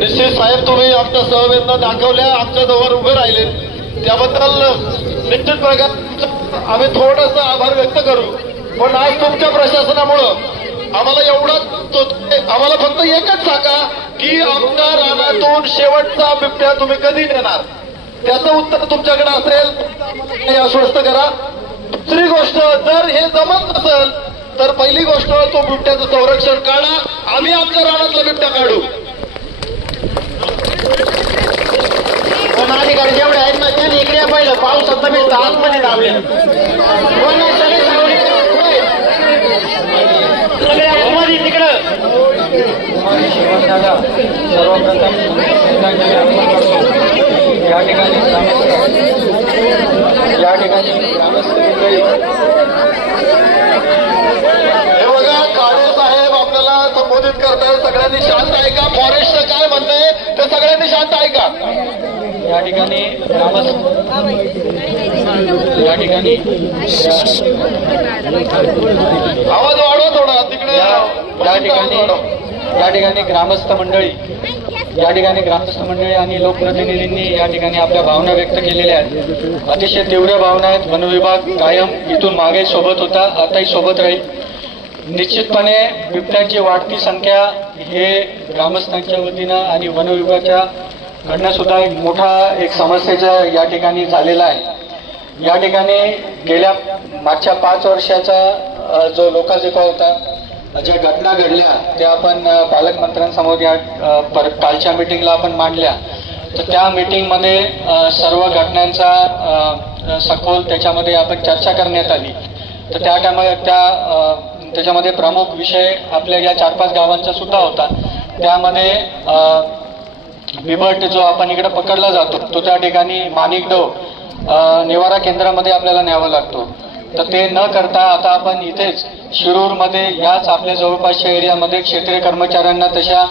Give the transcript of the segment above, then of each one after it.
निश्चित साहेब, तुम्ही आमच्या सहवेदना दाखवल्या, आमच्याजवळ उभे राहिले, त्याबद्दल निश्चित प्रकारे आम्ही थोडंसं आभार व्यक्त करू. पण आज तुमच्या प्रशासनामुळं आम्हाला आम्हाला फक्त एकच सांगा की आमच्या रानातून शेवटचा बिबट्या तुम्ही कधी देणार, त्याचं उत्तर तुमच्याकडे असेल आश्वस्त करा. दुसरी गोष्ट, जर हे जमत नसेल तर पहिली गोष्ट, तो बिबट्याचं संरक्षण काढा, आम्ही आमच्या रानातला बिबट्या काढू. अधिकारी जेवढे आहेत ना त्यांनी इकडे पाहिलं, पावसात मी आतमध्ये धावले, सगळे तिकडं. सर्वप्रथम या ठिकाणी हे बघा, काळे साहेब आपल्याला संबोधित करताय, सगळ्यांनी शांत ऐका. फॉरेस्टचं काय म्हणतंय ते सगळ्यांनी शांत ऐका. या ठिकाणी आवाज वाढवा थोडा तिकडे. या ठिकाणी ग्रामस्थ मंडळी आणि लोकप्रतिनिधींनी या ठिकाणी आपल्या भावना व्यक्त केलेल्या आहेत. अतिशय तीव्र भावना आहेत. वनविभाग कायम इथून मागे सोबत होता, आताही सोबत राहील. निश्चितपणे बिबट्यांची वाढती संख्या हे ग्रामस्थांच्या वतीनं आणि वनविभागाच्या कडनं सुद्धा एक मोठा समस्येचा या ठिकाणी झालेला आहे. या ठिकाणी गेल्या मागच्या 5 वर्षाचा जो लोकाजुका होता, ज्या घटना घडल्या त्या आपण पालकमंत्र्यांसमोर या कालच्या मीटिंगला आपण मांडल्या. तर त्या मीटिंगमध्ये सर्व घटनांचा सखोल त्याच्यामध्ये आपण चर्चा करण्यात आली. तर त्याच्यामध्ये प्रमुख विषय आपल्या या 4-5 गावांचा सुद्धा होता. त्यामध्ये बिबट जो आपण इकडे पकडला जातो तो त्या ठिकाणी माणिकडोह निवारा केंद्रामध्ये आपल्याला न्यावा लागतो. तर ते न करता आता आपण इथेच शिरूरमध्ये याच आपल्या जवळपासच्या एरियामध्ये क्षेत्रीय कर्मचाऱ्यांना तशा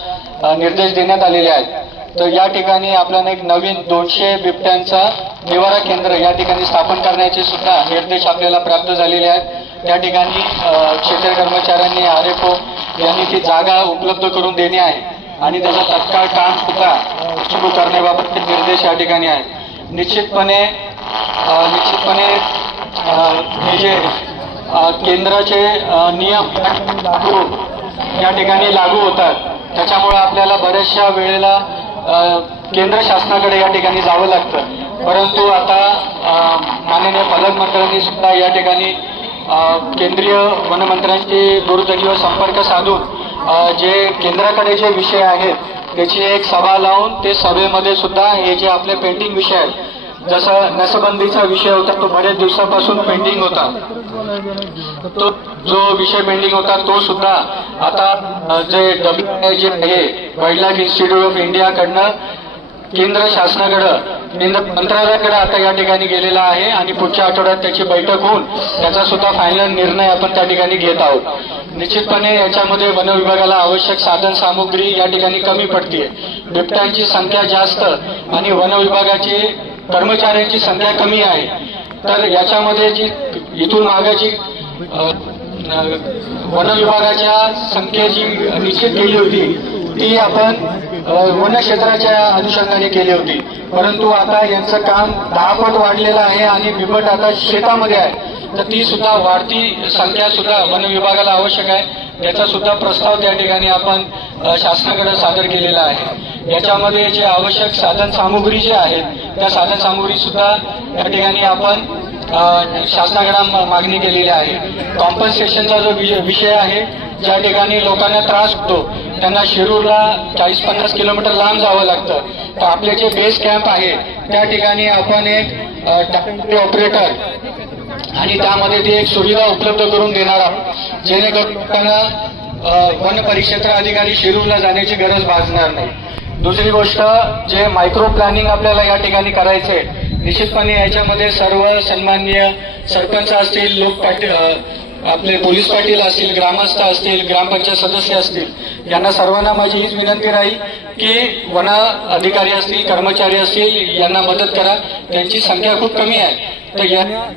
निर्देश देण्यात आलेले आहेत. तर या ठिकाणी आपल्याला एक नवीन 200 बिबट्यांचा निवारा केंद्र या ठिकाणी स्थापन करण्याचे सुद्धा निर्देश आपल्याला प्राप्त झालेले आहेत. त्या ठिकाणी क्षेत्रीय कर्मचाऱ्यांनी आरएफओ यांनी ती जागा उपलब्ध करून देणे आहे आणि त्याचा तत्काळ काम सुद्धा सुरू करण्याबाबतचे निर्देश या ठिकाणी आहेत. निश्चितपणे हे जे केंद्राचे नियम या ठिकाणी लागू होतात, त्याच्यामुळे आपल्याला बऱ्याचशा वेळेला केंद्र शासनाकडे या ठिकाणी जावं लागतं. परंतु आता माननीय पालकमंत्र्यांनी सुद्धा या ठिकाणी केंद्रीय वनमंत्र्यांशी दूरध्वनीवर संपर्क साधून जे केंद्राकडे जे विषय आहेत त्याची एक सभा लावून ते सभेमध्ये सुद्धा हे जे आपले पेंडिंग विषय आहेत, जसं नसबंदीचा विषय होता तो बऱ्याच दिवसापासून पेंडिंग होता, तो जो विषय पेंडिंग होता तो सुद्धा आता जे WIG आहे wild life institute of India कडनं केंद्र शासनाकडं केंद्र मंत्रालयाकडे आता या ठिकाणी गेलेला आहे आणि पुढच्या आठवड्यात त्याची बैठक होऊन त्याचा सुद्धा फायनल निर्णय आपण त्या ठिकाणी घेत आहोत. निश्चितपणे याच्यामध्ये वन विभागाला आवश्यक साधन सामुग्री या ठिकाणी कमी पडते. बिबट्यांची संख्या जास्त आणि वन विभागाची कर्मचाऱ्यांची संख्या कमी आहे. तर याच्यामध्ये जी इथून मागाची वन विभागाच्या संख्येची निश्चित केली होती ती आपण वन क्षेत्राच्या अनुषंगाने केली होती. परंतु आता यांचं काम 10 पट वाढलेलं आहे आणि बिबट आता शेतामध्ये आहे. तर ती सुद्धा वाढती संख्या सुद्धा वन विभागाला आवश्यक आहे. याचा सुद्धा प्रस्ताव त्या ठिकाणी आपण शासनाकडे सादर केलेला आहे. याच्यामध्ये जे आवश्यक साधन सामुग्री जे आहेत त्या साधन सामुग्री सुद्धा या ठिकाणी आपण शासनाकडे मागणी केलेली आहे. कॉम्पन्सेशनचा जो विषय आहे, ज्या ठिकाणी लोकांना त्रास होतो त्यांना शिरूरला 40-50 किलोमीटर लांब जावं लागतं. तर आपले जे बेस कॅम्प आहे त्या ठिकाणी आपण एक ऑपरेटर आणि त्यामध्ये ती एक सुविधा उपलब्ध करून देणार आहोत, जेणेकरून लोकांना वन परिक्षेत्र अधिकारी शिरूरला जाण्याची गरज भासणार नाही. दुसरी गोष्ट, जे मायक्रो प्लॅनिंग आपल्याला या ठिकाणी करायचे, निश्चितपणे याच्यामध्ये सर्व सन्माननीय सरपंच असतील, लोक पाटील आपले पोलीस पाटील असतील, ग्रामस्थ असतील, ग्रामपंचायत सदस्य असतील, यांना सर्वांना माझी हीच विनंती राहील की वन अधिकारी असतील, कर्मचारी असतील, यांना मदत करा. त्यांची संख्या खूप कमी आहे. तर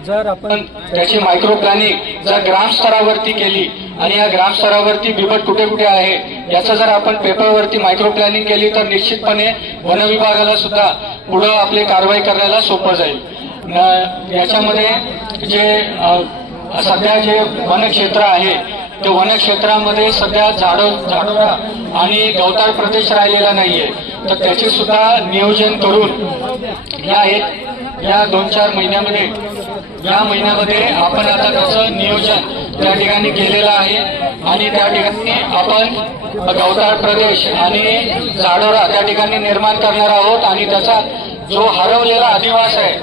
जर आपण त्याची मायक्रो प्लॅनिंग जर ग्रामस्तरावरती केली आणि या ग्रामस्तरावरती बिबट कुठे कुठे आहे याचं जर आपण पेपरवरती मायक्रो प्लॅनिंग केली तर निश्चितपणे वन विभागाला सुद्धा पुढे आपली कारवाई करायला सोपं जाईल. याच्यामध्ये जे सध्या जे वनक्षेत्र आहे ते वनक्षेत्रामध्ये सध्या झाडोरा आणि गवताळ प्रदेश राहिलेला नाहीये, तर त्याचे सुद्धा नियोजन करून या 2-4 महिन्यामध्ये आपण आता त्याचं नियोजन त्या ठिकाणी केलेलं आहे आणि त्या ठिकाणी आपण गवताळ प्रदेश आणि झाडोरा त्या ठिकाणी निर्माण करणार आहोत आणि त्याचा जो हरवलेला अधिवास आहे,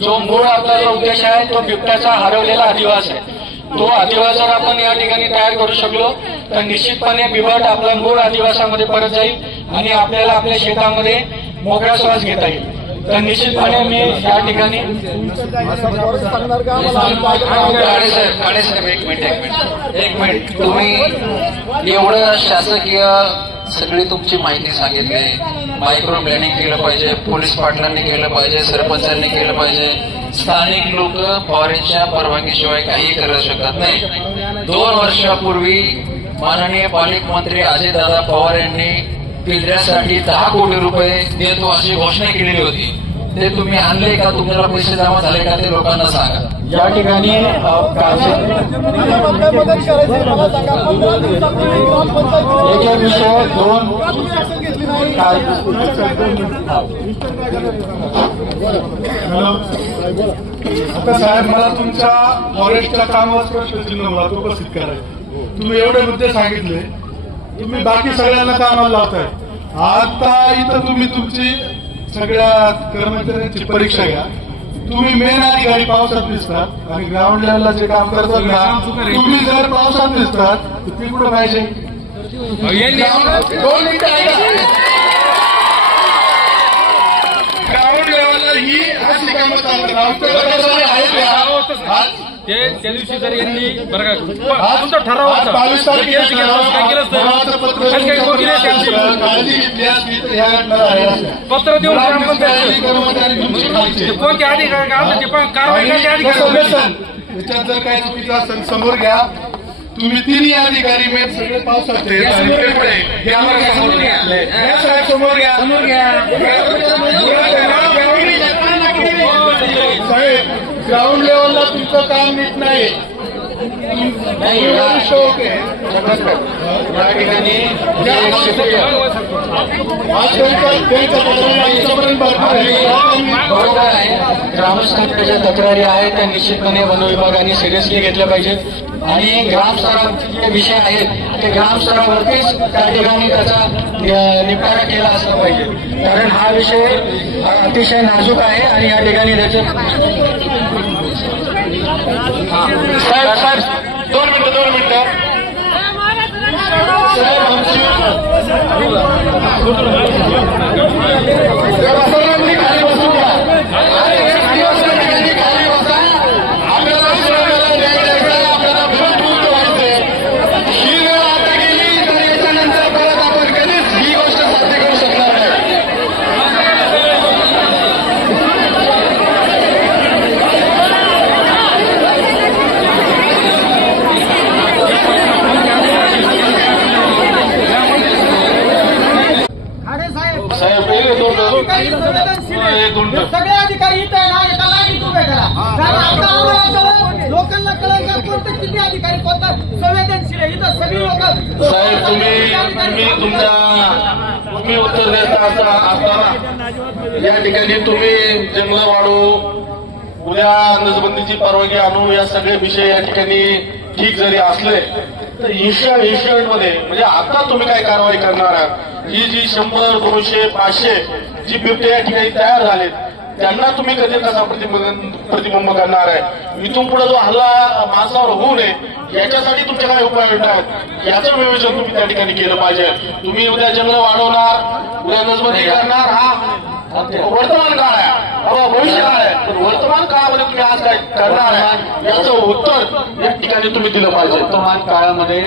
जो मूळ आपला जो उद्देश आहे तो बिबट्याचा हरवलेला अधिवास आहे, तो अधिवास जर आपण या ठिकाणी तयार करू शकलो तर निश्चितपणे बिबट आपल्या मूळ अधिवासामध्ये परत जाईल आणि आपल्याला आपल्या शेतामध्ये मोकळा श्वास घेता येईल. तर निश्चितपणे मी या ठिकाणी एक मिनिट तुम्ही एवढं शासकीय सगळी तुमची माहिती सांगितली, मायक्रो प्लॅनिंग केलं पाहिजे, पोलीस पाटलांनी केलं पाहिजे, सरपंचांनी केलं पाहिजे. स्थानिक लोक फॉरेनच्या परवानगीशिवाय काही करू शकत नाही. 2 वर्षापूर्वी माननीय पालकमंत्री अजितदादा पवार यांनी पिंजऱ्यासाठी 10 कोटी रुपये देतो अशी घोषणा केलेली होती. ते तुम्ही आणले का? तुम्हाला पैसे जमा झाले का ते लोकांना सांगा. या ठिकाणी एक विषय 2 आता साहेब मला तुमच्या फॉरेस्टच्या कामावर प्रश्नचिन्ह मला तो उपस्थित करायचं. तुम्ही एवढे मुद्दे सांगितले, तुम्ही बाकी सगळ्यांना कामाला लावताय. आता इथं तुम्ही तुमची सगळ्या कर्मचाऱ्यांची परीक्षा घ्या. तुम्ही मेन अधिकारी पावसात दिसतात आणि ग्राउंड लेवलला जे काम करतात ना, तुम्ही जर पावसात दिसतात तर ते कुठं पाहिजे? 2 मिनिटं ऐका. ग्राउंड लेवलला ही अशी कामं चालतात. त्या दिवशी जर यांनी बरं का तुमचा ठराव होता 22 तारखेला पत्र देऊन कोणते अधिकारी कारवाई त्याच्यात जर काही चुकीचं असेल समोर घ्या. तुम्ही 3 अधिकारी मेन सगळे पावसात समोर घ्या. साहेब ग्राउंड लेवलला तुमचं काम नीट नाही. या ठिकाणी बरोबर आहे, ग्रामस्थांच्या ज्या तक्रारी आहेत त्या निश्चितपणे वन विभागाने सिरियसली घेतल्या पाहिजेत आणि ग्रामस्तरावरचे जे विषय आहेत ते ग्रामस्तरावरतीच त्या ठिकाणी त्याचा निपटारा केला असला पाहिजे, कारण हा विषय अतिशय नाजूक आहे आणि या ठिकाणी त्याचे साहेब 2 मिनिटं खाली बसून घ्या. आपल्याला बिलकुल व्हायचंय. ही वेळ आता गेली तर याच्यानंतर परत आपण कधीच ही गोष्ट साध्य करू शकणार नाही. सगळे अधिकारी इथं आहे ना, एका लागीत उभे करा. आता आम्हाला लोकांना कळलं का कोणते किती अधिकारी कोणता संवेदनशील आहे. इथं सगळी लोक साहेब तुम्ही उत्तर देता असताना या ठिकाणी तुम्ही जंगलं वाढू, उद्या नसबंदीची परवानगी आणू, या सगळे विषय या ठिकाणी ठीक जरी असले तर इन्स्टंटमध्ये म्हणजे आता तुम्ही काय कारवाई करणार आहात? ही जी 100, 200, 500 जी बिबटे या ठिकाणी तयार झालेत त्यांना तुम्ही कधी कसा प्रतिबिंब करणार आहे? इथून पुढे जो हल्ला माणसावर होऊ नये याच्यासाठी तुमच्या काय उपाययोजना आहेत याचं नियोजन तुम्ही त्या ठिकाणी केलं पाहिजे. तुम्ही उद्या जंगल वाढवणार, उद्या नसबंदी करणार, हा वर्तमान काळ आहे, भविष्य काळ आहे, पण वर्तमान काळामध्ये तुम्ही आज काय करणार आहे याचं उत्तर या ठिकाणी तुम्ही दिलं पाहिजे. वर्तमान काळामध्ये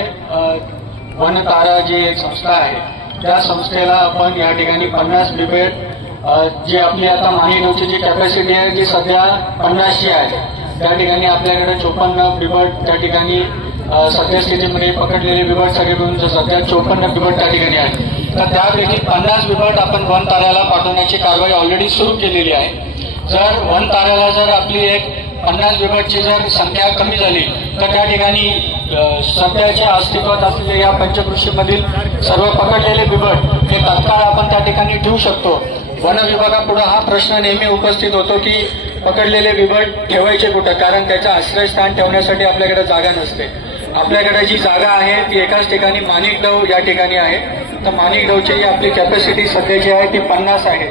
वनतारा जी एक संस्था आहे त्या संस्थेला आपण या ठिकाणी 50 बिबट जी आपली आता माणिकगावची जी कॅपॅसिटी आहे ती सध्या 50ची आहे. त्या ठिकाणी आपल्याकडे 54 बिबट त्या ठिकाणी सध्या स्थितीमध्ये पकडलेले बिबट सगळे मिळून सध्या 54 बिबट त्या ठिकाणी आहेत. तर त्यापैकी 50 बिबट आपण वन ताऱ्याला पाठवण्याची कारवाई ऑलरेडी सुरू केलेली आहे. जर वन ताऱ्याला जर आपली एक 50 बिबटची जर संख्या कमी झाली तर त्या ठिकाणी सध्याच्या अस्तित्वात असलेल्या या पंचकृषीमधील सर्व पकडलेले बिबट हे तात्काळ आपण त्या ठिकाणी ठेवू शकतो. वन विभागापुढे हा प्रश्न नेहमी उपस्थित होतो की पकडलेले बिबट ठेवायचे कुठं, कारण त्याचं आश्रयस्थान ठेवण्यासाठी आपल्याकडे जागा नसते. आपल्याकडे जी जागा आहे ती एकाच ठिकाणी माणिकगाव या ठिकाणी आहे. तर माणिकगावची जी आपली कॅपॅसिटी सध्याची आहे ती 50 आहे.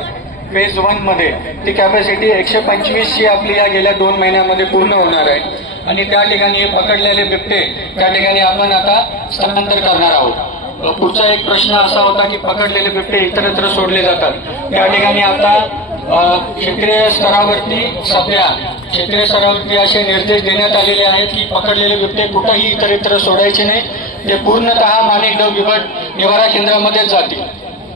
फेज 1 मध्ये ती कॅपॅसिटी 125ची आपली या गेल्या 2 महिन्यामध्ये पूर्ण होणार आहे. आणि त्या ठिकाणी पकडलेले बिबटे त्या ठिकाणी आपण आता स्थलांतर करणार आहोत. पुढचा एक प्रश्न असा होता की पकडलेले बिबटे इतरत्र सोडले जातात. त्या ठिकाणी आता क्षेत्रीय स्तरावरती क्षेत्रीय स्तरावरती असे निर्देश देण्यात आलेले आहेत की पकडलेले बिबटे कुठेही इतरत्र सोडायचे नाही. ते पूर्णतः माणिकगाव बिबट निवारा केंद्रामध्येच जातील.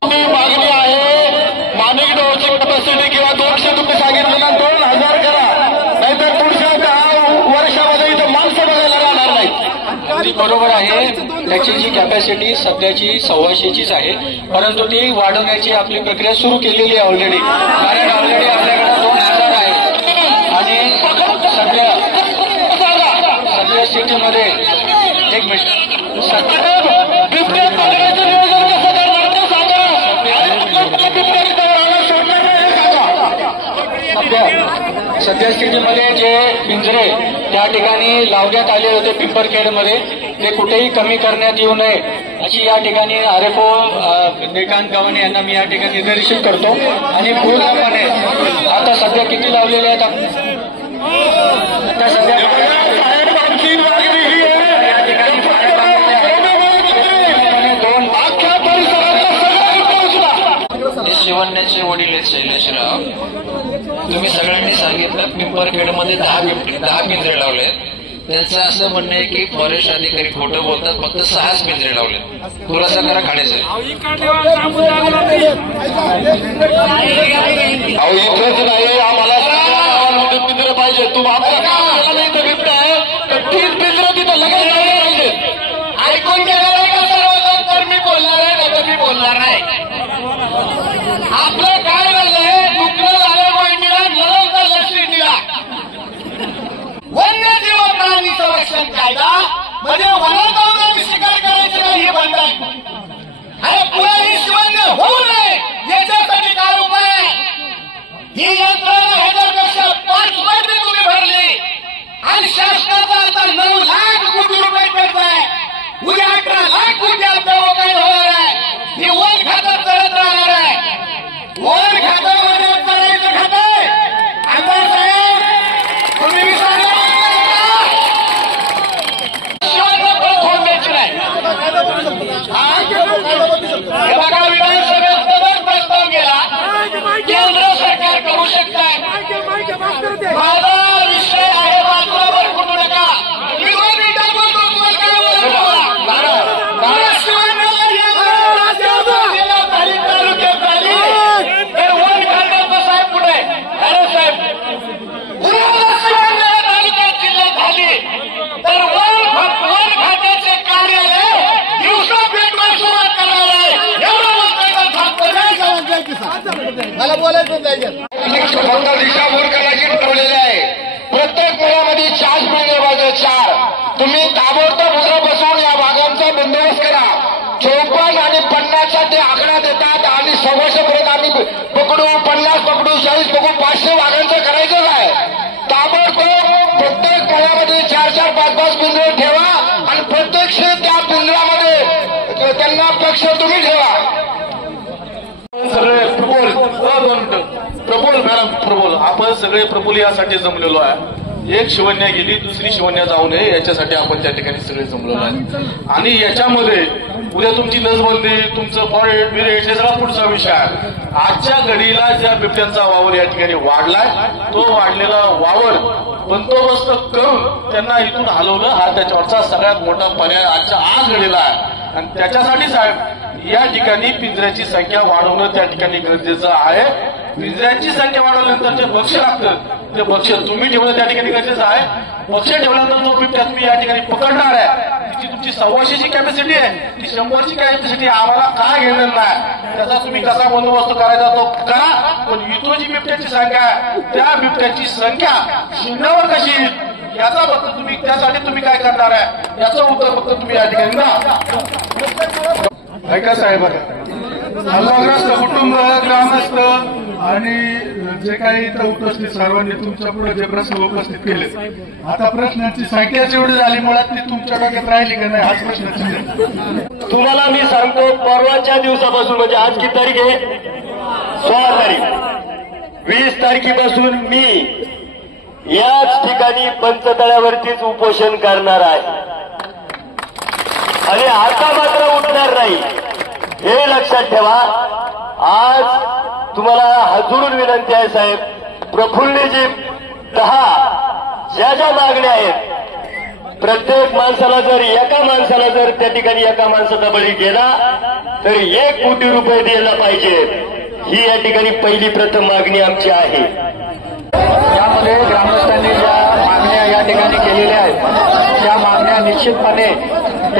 मागणी आहे माणिकगावची कॅपॅसिटी किंवा 200 तुम्ही सांगितलं ना 2000 करा, नाहीतर पुढच्या 10 वर्षामध्ये इथं माणसं बघायला राहणार नाही. अगदी बरोबर आहे. त्याची जी कॅपॅसिटी सध्याची 125चीच आहे, परंतु ती वाढवण्याची आपली प्रक्रिया सुरू केलेली आहे ऑलरेडी. कारण ऑलरेडी आपल्याकडे 2000 आहे आणि सध्या स्थितीमध्ये एक मिनिट सध्या स्थितीमध्ये जे पिंजरे त्या ठिकाणी लावण्यात आले होते पिंपरखेडमध्ये ते कुठेही कमी करण्यात येऊ नये अशी या ठिकाणी RFO निकांत गव्हाणे यांना मी या ठिकाणी निर्देशित करतो. आणि पूर्णपणे आता सध्या किती लावलेले आहेत आता सध्या या ठिकाणी 2 शिवण्याचे वडील आहेत शैलेशराव. तुम्ही सगळ्यांनी सांगितलं पिंपरखेडमध्ये 10 पिंजरे लावले. त्यांचं असं म्हणणं आहे की फॉरेस्ट अधिकारी खोटं बोलतात, फक्त 6 पिंजरे लावले. खुलासा करा खाण्याचा. इथंच नाही आम्हाला पिंजरे पाहिजे. तू आपल्या गावाला नाही तर बिबट आहे तर 3 पिंजरे तिथं लगेच लावले पाहिजे. ऐकून गेलं का सर्व? तर मी बोलणार आहे नाही तर मी बोलणार नाही. आपलं काय झालंय दुखणं झालं माहितीला नरवता लक्ष्मी दिला. वन्यजीव प्राणी संरक्षण कायदा म्हणजे वनात शिकार करायचं नाही हे बंद आहे. अरे पुन्हा ही शिवण्य होऊ नये याच्यासाठी काय उपाय आहे? ही यंत्रणा 1000पेक्षा 5 वर्षे तुम्ही भरली आणि शासनाचा आता 9 लाख कोटी रुपये पेटलाय. उद्या 18 लाख कोटी आपल्यावर काय होणार आहे? ही वन खातं चढत राहणार आहे. वन खातं मध्ये करायचं खातं आहे. आमदार साहेब तुम्ही विचारलं शिवाय फोन द्यायची नाही. हे बघा विधानसभेत प्रस्ताव गेला केंद्र सरकार करू शकताय. माझा विषय आहे बाजूला कुठू नका. विरोधी तालुक्यात झाली तर वन खात्याचं साहेब पुढे अरे साहेब तालुक्यात जिल्ह्यात झाली तर वन खात्याचे कार्यालय दिवसा पेटवायला सुरुवात करणार आहे. मला बोलायचं फक्त दिशाभूल करायची ठरवलेली आहे. प्रत्येक मुलामध्ये 4 मिळले पाहिजे. 4 तुम्ही ताबडतोब उद्या बसून या भागांचा बंदोबस्त करा. 54 आणि 50 साठी आकडा देतात आणि 100 पर्यंत आम्ही पकडू, 50 पकडू, 40 पकडू, 500 भागांचं करायचं आहे. ताबडतोब प्रत्येक मुलामध्ये 4-4, 5-5 पिंजरे ठेवा आणि प्रत्यक्ष त्या पिंजऱ्यामध्ये त्यांना पक्ष तुम्ही ठेवा. सगळे प्रबोल मॅडम प्रबोल आपण सगळे प्रबोल यासाठी जमलेलो आहे. एक शिवण्या गेली दुसरी शिवण्या जाऊ नये याच्यासाठी आपण त्या ठिकाणी सगळे जमलेलो आहे. आणि याच्यामध्ये उद्या तुमची नसबंदी तुमचं फॉरेस्ट बिरेट हे सगळा पुढचा विषय आहे. आजच्या घडीला ज्या बिबट्यांचा वावर या ठिकाणी वाढलाय तो वाढलेला वावर बंदोबस्त करून त्यांना इथून हलवलं हा त्याच्यावरचा सगळ्यात मोठा पर्याय आजच्या आज घडीला आहे. आणि त्याच्यासाठी साहेब या ठिकाणी पिंजऱ्याची संख्या वाढवणं त्या ठिकाणी गरजेचं आहे. पिंजऱ्यांची संख्या वाढवल्यानंतर जे भक्ष्य लागतं ते भक्ष्य तुम्ही ठेवलं त्या ठिकाणी गरजेचं आहे. भक्ष्य ठेवल्यानंतर जो बिबट्या तुम्ही या ठिकाणी पकडणार आहे ती तुमची 125ची कॅपॅसिटी आहे, ती 100ची कॅपॅसिटी आम्हाला काय घेणार नाही, त्याचा तुम्ही कसा बंदोबस्त करायचा तो करा. पण इथं जी बिबट्याची संख्या आहे त्या बिबट्याची संख्या शून्यावर कशी येईल याचा फक्त तुम्ही त्यासाठी तुम्ही काय करणार आहे याचं उत्तर फक्त तुम्ही या ठिकाणी द्या. ऐका साहेब, हल्लाग्रस्त कुटुंब, ग्रामस्थ आणि जे काही इथं उपस्थित सर्वांनी तुमच्या पुढे जे प्रश्न उपस्थित केले, आता प्रश्नांची संख्या जेवढी झाली मुळात ती तुमच्या डोक्यात राहिली का नाही हाच प्रश्न. तुम्हाला मी सांगतो, परवाच्या दिवसापासून म्हणजे आज किती तारीख आहे, 16 तारीख, 20 तारखेपासून मी याच ठिकाणी पंचतळ्यावरतीच उपोषण करणार आहे आणि आता मात्र उठणार नाही, हे लक्षात ठेवा. आज तुम्हाला हजून विनंती आहे साहेब, प्रफुल्लजी 10 ज्या मागण्या आहेत, प्रत्येक माणसाला जर एका माणसाला जर त्या ठिकाणी एका माणसाचा बळी गेला तर 1 कोटी रुपये द्यायला पाहिजे, ही या ठिकाणी पहिली प्रथम मागणी आमची आहे. यामध्ये ग्रामस्थांनी ज्या मागण्या या ठिकाणी केलेल्या आहेत त्या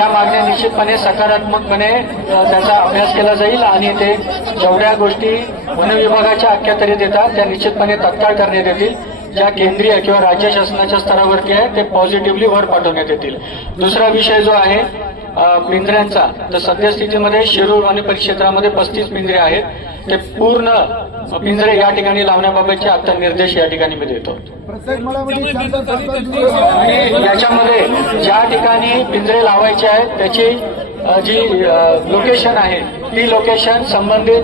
मागण्या निश्चितपणे सकारात्मकपणे त्याचा अभ्यास केला जाईल आणि ते जेवढ्या गोष्टी वन विभागाच्या अखत्यारीत येतात त्या निश्चितपणे तत्काळ करण्यात येतील. ज्या केंद्रीय किंवा राज्य शासनाच्या स्तरावरती आहे ते पॉझिटिव्हली वर पाठवण्यात येतील. दुसरा विषय जो आहे पिंजऱ्यांचा, तर सद्यस्थितीमध्ये शिरूर वन परिक्षेत्रामध्ये 35 पिंजरे आहेत, ते पूर्ण पिंजरे या ठिकाणी लावण्याबाबतचे आता निर्देश या ठिकाणी मी देतो. आणि याच्यामध्ये ज्या ठिकाणी पिंजरे लावायचे आहेत त्याची जी लोकेशन आहे ती लोकेशन संबंधित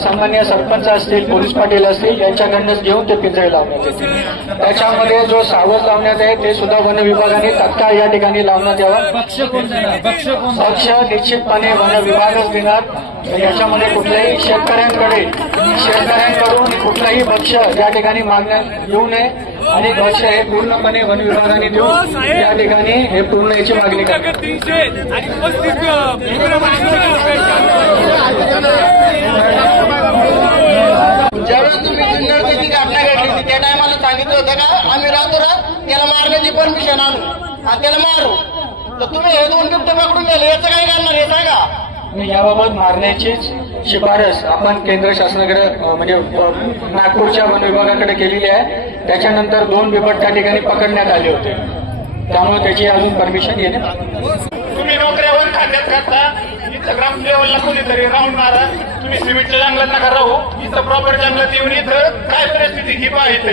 सामान्य सरपंच असतील, पोलीस पाटील असतील यांच्याकडनंच घेऊन ते पिंजरे लावण्यात येतील. त्याच्यामध्ये जो सावज लावण्यात आहे ते सुद्धा वन विभागाने तत्काळ या ठिकाणी लावण्यात यावं. पक्ष निश्चितपणे वन विभागच देणार. याच्यामध्ये कुठल्याही शेतकऱ्यांकडून कुठलाही पक्ष या ठिकाणी मागण्या येऊ नये आणि पक्ष हे पूर्णपणे वन विभागाने देऊन या ठिकाणी हे पूर्ण याची मागणी करतात. ज्यावेळेस तुम्ही जुन्नरची घटना घडली होती त्या टायमाला सांगितलं होतं का आम्ही रातोरात त्याला मारण्याची परमिशन आणू आणि त्याला मारू, तर तुम्ही हे 2 बिबटे पकडून गेले, याचं काय करणार हे सांगा. याबाबत मारण्याचीच शिफारस आपण केंद्र शासनाकडे म्हणजे नागपूरच्या वन विभागाकडे केलेली आहे. त्याच्यानंतर 2 बिबट त्या ठिकाणी पकडण्यात आले होते, त्यामुळे त्याची अजून परमिशन घेणे. तुम्ही नोकऱ्यावर खात्यात करता, इथं ग्राउंड लेवलला कोणीतरी राऊंड मारा, तुम्ही सिमेंटच्या जंगलात नका राहू, इथं प्रॉपर जंगलात येऊन इथं काय परिस्थिती ही पाहिजे.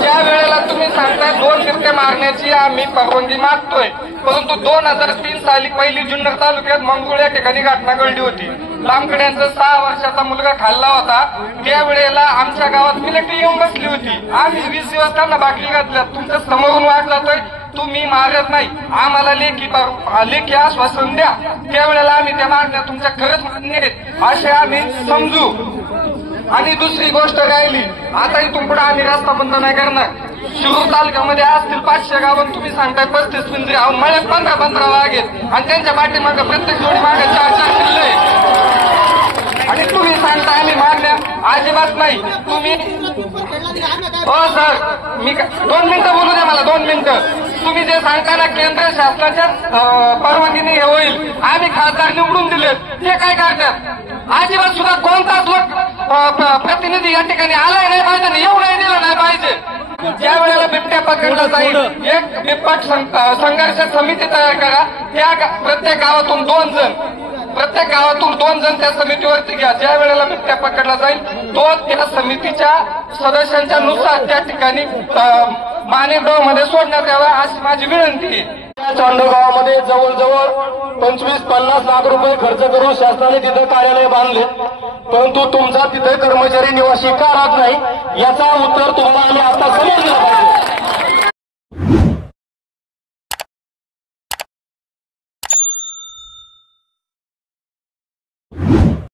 ज्या वेळेला तुम्ही सांगता 2 बिबटे मारण्याची आम्ही परवानगी मागतोय, परंतु 2003 साली पहिली जुन्नर तालुक्यात मंगरुळ या ठिकाणी घटना घडली होती. लांबकड्यांचा 6 वर्षाचा मुलगा खाल्ला होता. त्यावेळेला आमच्या गावात मिलिटरी येऊन बसली होती. आम्ही 20 दिवस त्यांना बाटली घातल्या, तुमच्या समोरून वाट जातोय, तुम्ही मारत नाही, आम्हाला लेखी आश्वासन द्या. त्यावेळेला आम्ही त्या मागण्या तुमच्या खरंच मान्य आहेत असे आम्ही समजू. आणि दुसरी गोष्ट राहिली, आता इथून पुढे आम्ही रस्ता बंद नाही करणार. शिरूर तालुक्यामध्ये असतील 500 गावात तुम्ही सांगताय 35 पिंजरे, मळ्यात 15-15 वाघ आहेत आणि त्यांच्या पाठीमागे प्रत्येक जोडी मागे 4-4 किल्ले. आणि तुम्ही सांगताय आम्ही मागण्या अजिबात नाही. तुम्ही हो सर, मी 2 मिनिटं बोलू द्या मला, 2 मिनिटं. तुम्ही जे सांगता ना केंद्र शासनाच्या परवानगीने हे होईल, आम्ही खासदार निवडून दिले, ते काय करतात? अजिबात सुद्धा कोणताच प्रतिनिधी या ठिकाणी आलाय नाही पाहिजे, येऊ नाही दिलं नाही पाहिजे. ज्या वेळेला बिबट्या पकडला जाईल एक बिबट संघर्ष समिती तयार करा. त्या प्रत्येक गावातून 2 जण त्या समितीवरती घ्या. ज्या वेळेला बिबट्या पकडला जाईल तो त्या समितीच्या सदस्यांच्या नुसार त्या ठिकाणी माणिकडोह मध्ये सोडण्यात यावा अशी माझी विनंती आहे. चांडगावामध्ये जवळजवळ 25-50 लाख रुपये खर्च करून शासनाने तिथं कार्यालय बांधले, परंतु तुमचा तिथे कर्मचारी निवासी का राहत नाही याचा उत्तर तुम्हाला आम्ही आता